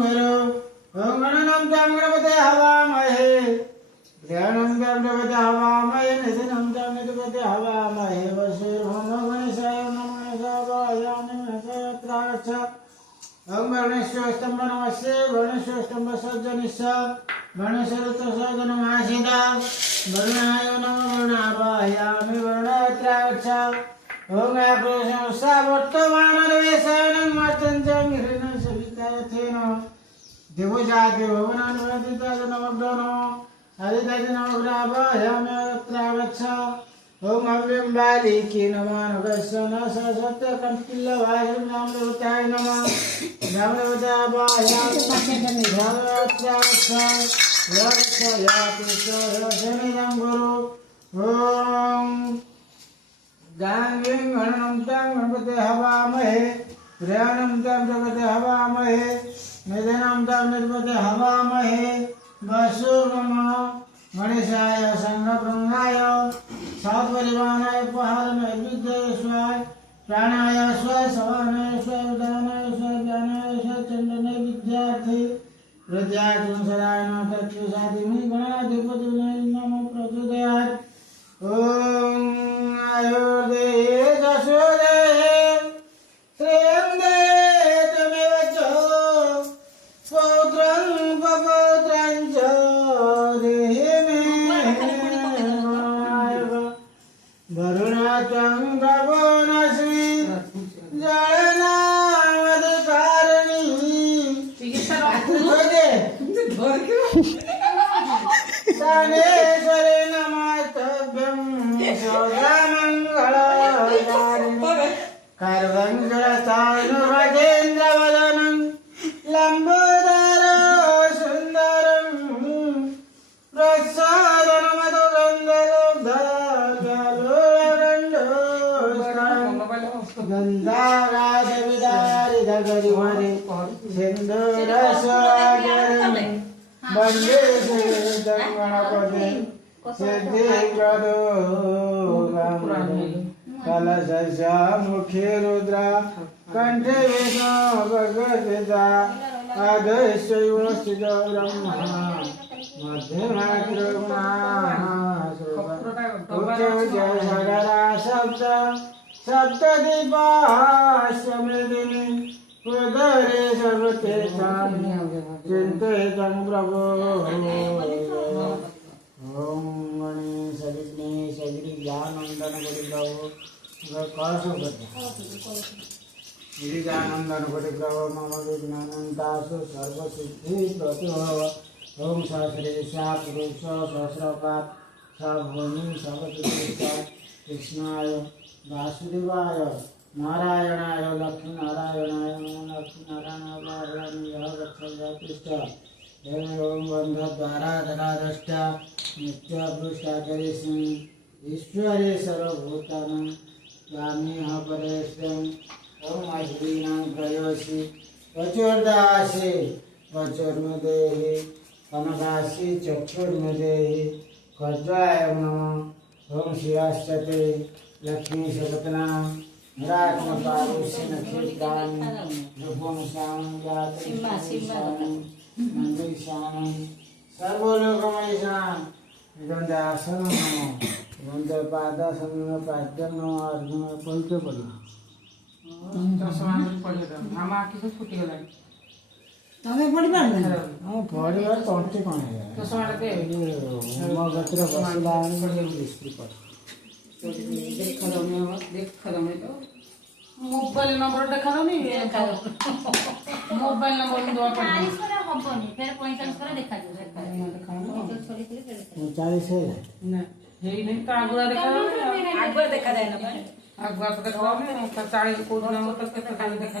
गुरु ओम गणनं तं गणपते हवामहे ध्यानं तं गणपते हवामहे निधिनं तं गणपते हवामहे वशीर्भुवो गणेशाय नमः गणेशाय नमः ओम गणेशोस्तंभ नमस्ते गणेशोस्तंभ सज्जनिष्ठ गणेशऋतुसर्जनमासिदा वरुणाय नमः वरुणाभायामि वरुणत्राक्ष ओम अप्रोषंसा वर्तमानवेशनं वर्तन्तं हिरण्यं सवितायथेन देवजाते भवनानुवदिता नमग्नो हरिदाय नमग्राभायामि वरुणत्राक्ष ओम अव्यं बालिके नमः नगस्सन सत्यकंपिल्लवायुं नामदेवताय नमः नामदेवताभायामि वरुणत्राक्ष याति गुरु ओम गांगें गणनं तं गणपते हवामहे ध्यानं तं गणपते हवामहे निधनं तं गणपते हवामहे वसुर्मम गणेशाय संघभृंगाय सपरिवाराय पहारणाय विद्येश्वराय प्राणाय स्वाय सवानाय स्वाय उदानाय स्वाय ज्ञानाय स्वाय चंदनाय विद्यार्थी प्रत्यात्म सदाय नमः तत्वसादिनि गणाधिपति नमः प्रचोदयात् ओम आयुर्देहे जशोदेहे श्रियं देहे तमेव च पौत्रं पपौत्रं च देहि मे वरुणातं भवनस्मि जलनामधिकारिणी दानेश्वरे नमस्तभ्यं सौदामङ्गलकारिणि कर्वङ्गरतानुभजेन्द्रवदनं लम्बोदरं सुन्दरं प्रसादनमधुगन्धलोब्धगलोगण्डोष्णं गन्धागाधविदारिधगरिमरे सिन्दूरस्वागरं वन्दे श्रीतं गणपते सिद्धिप्रदो कलशस्य मुखे रुद्रा कंठे विष्णु भगवद्गीता आदर्शैव स्थितो ब्रह्मा मध्यमाग्रमा जय सगरा सप्त सप्तदीपाश्चमृदिनी उदरे सर्वतीर्थानि चिन्तयितं प्रभो ओम गणेश विघ्नेश गिरिजानंदन गुरुप्रभो गिरिजानंदन गुरुप्रभो मम विघ्नानन्तासु सर्वसिद्धि प्रतिभव ओम सहस्रेशा पुरुष सहस्रपात भूमि सर्वतीर्थ कृष्णाय वासुदेवाय नारायणाय लक्ष्मी नारायणाय नमो लक्ष्मी नारायणाय ओम बंधद्वारा धराधष्ट नित्यपृष्ठाकरेस्मिन् ईश्वरे सर्वभूतानां यामेह परेस्त्वं ओम अश्विनां प्रयोसि वचोर्दासि वचोर्मदेहि कनकासि चक्षुर्मदेहि खज्वाय नमः ओम शिवाश्चते लक्ष्मी सपत्नां निरात्मपारुष्य नक्षत्राणि रूपं सामं मंदिशानं सर्वलोकमयीशान गंधासनं नमो गंधपादासनं पाद्यं नमो अर्जुन पवित्र पडला चषमा पडला मामा आखि सब फुटी गला तमे पडी पारले हां पडीबार तंटे कोन है चषमा के मो गत्र बसला आणि स्त्री पड देख खलमे तो मोबाइल नंबर देखा दनी मोबाइल नंबर दवा पड़ हबनी फेर पैसा करे देखा दे 40 है ना हे नहीं तो आगुआ देखा जाए ना आगुआ तो देखा नहीं 40 को नंबर तक के देखा